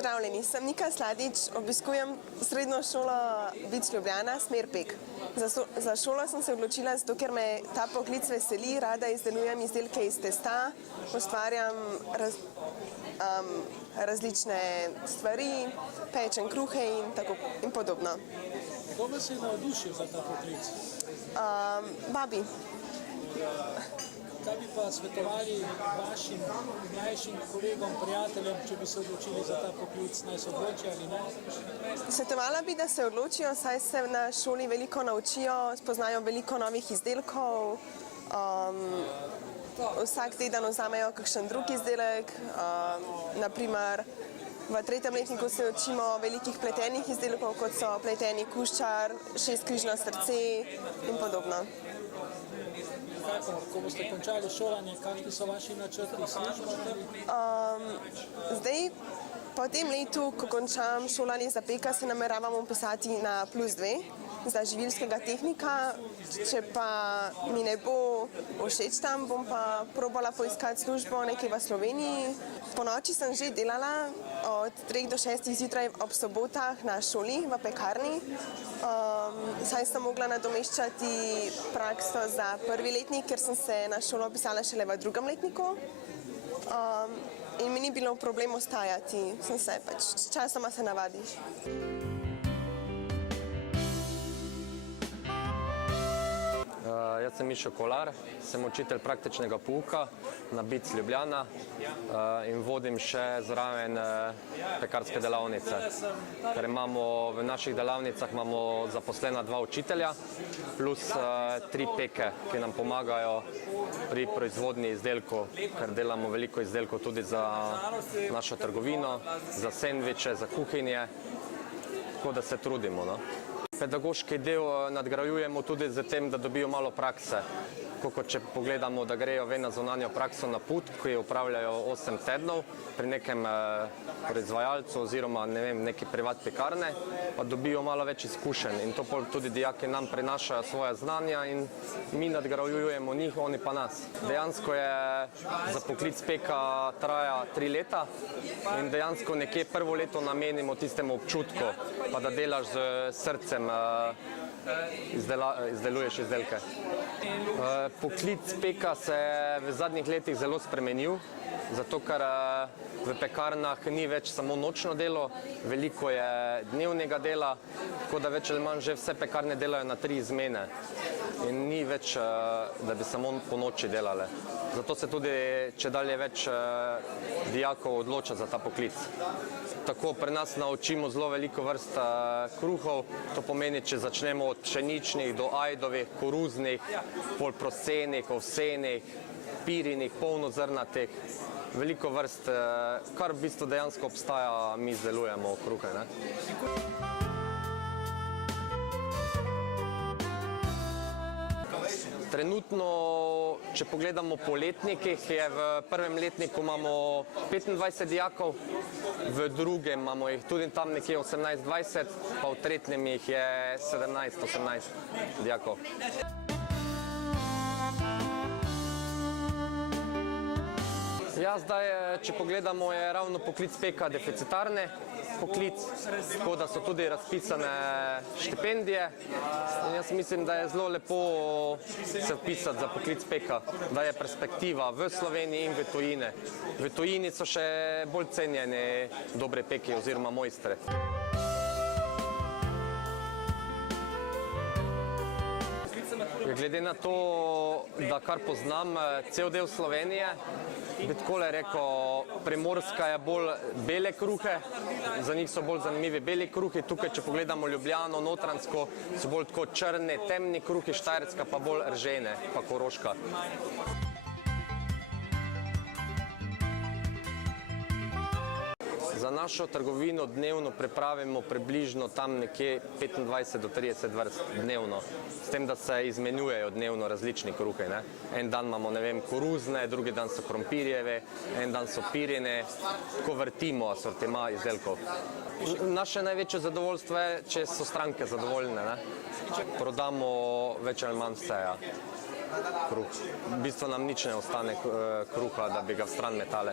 Pozdravljeni, sem Nika Sladič, obiskujem srednjo šolo Vič Ljubljana, smer Pek. Za šolo sem se odločila zato, ker me ta poklic veseli, rada izdelujem izdelke iz testa, ustvarjam različne stvari, pečem kruhe in podobno. Kdo vas je navdušil za ta poklic? Babi. Kaj bi pa svetovali vašim mlajšim kolegom, prijateljem, če bi se odločili za ta poklic, naj se odločijo ali ne? Svetovala bi, da se odločijo, saj se na šoli veliko naučijo, spoznajo veliko novih izdelkov. Vsak teden vzamejo kakšen drug izdelek. Naprimer, v 3. letniku se učimo velikih pletenih izdelkov, kot so pleteni kuščar, 6-križno srce in podobno. Ko boste končali šolanje, kakšni so vaši načrti službe? Zdaj, po tem letu, ko končam šolanje za peka, se nameravam vpisati na +2 za živilskega tehnika. Če pa mi ne bo všeč tam, bom pa probala poiskati službo nekje v Sloveniji. Po noči sem že delala od 3 do 6 zjutraj ob sobotah na šoli v pekarni. Saj sem mogla nadomeščati prakso za 1. letnik, ker sem se na šolo vpisala šele v 2. letniku. In mi ni bilo problem ostajati, časoma se navadiš. Jaz sem Mišo Kolar, sem učitelj praktičnega pouka na Vič Ljubljana in vodim še zraven pekarske delavnice. Ker imamo v naših delavnicah zaposlena 2 učitelja plus 3 peke, ki nam pomagajo pri proizvodnji izdelkov, ker delamo veliko izdelkov tudi za našo trgovino, za sendviče, za kuhinje, tako da se trudimo. Pedagoški del nadgrajujemo tudi z tem, da dobijo malo prakse. Kot če pogledamo, da grejo ven na zunanjo prakso na put, ki jo upravljajo 8 tednov pri nekem proizvajalcu oziroma neki privat pekarne, pa dobijo malo več izkušenj in to tudi dijaki nam prinašajo svoje znanja in mi nadgrajujemo njih, oni pa nas. Dejansko je za poklic peka traja 3 leta in dejansko nekje prvo leto namenimo tistemu občutku, pa da delaš z srcem, izdeluješ izdelke. Poklic peka se je v zadnjih letih zelo spremenil, zato ker v pekarnah ni več samo nočno delo, veliko je dnevnega dela, tako da več ali manj že vse pekarne delajo na 3 izmene in ni več, da bi samo po noči delale. Zato se tudi čedalje več dijakov odloča za ta poklic. Tako pri nas naučimo zelo veliko vrst kruhov, to pomeni, če začnemo od pšeničnih do ajdovih, koruznih, polprosenih, ovsenih, pirinih, polnozrnatih, veliko vrst, kar v bistvu dejansko obstaja, mi izdelujemo kruhe. Trenutno, če pogledamo po letnikih, je v 1. letniku imamo 25 dijakov, v 2. imamo jih tudi tam nekje 18-20, pa v 3. jih je 17-18 dijakov. Ja, zdaj, če pogledamo, je ravno poklic peka deficitarni poklic, tako da so tudi razpisane štipendije. In jaz mislim, da je zelo lepo se vpisati za poklic peka, da je perspektiva v Sloveniji in v tujini. V tujini so še bolj cenjeni dobre peki oziroma mojstre. Glede na to, da kar poznam cel del Slovenije, bi takole rekel, Primorska je bolj bele kruhe, za njih so bolj zanimivi beli kruhi. Tukaj, če pogledamo Ljubljano, Notranjsko, so bolj tako črni, temni kruhi, Štajerska pa bolj ržene, pa Koroška. Za našo trgovino dnevno pripravimo približno tam nekje 25 do 30 vrst dnevno, s tem, da se izmenjujejo dnevno različni kruhi. En dan imamo, koruzne, drugi dan so krompirjeve, en dan so pirine, tako vrtimo asortima izdelkov. Naše največje zadovoljstvo je, če so stranke zadovoljne. Prodamo več ali manj vse, kruh. V bistvu nam nič ne ostane kruha, da bi ga v stran metale.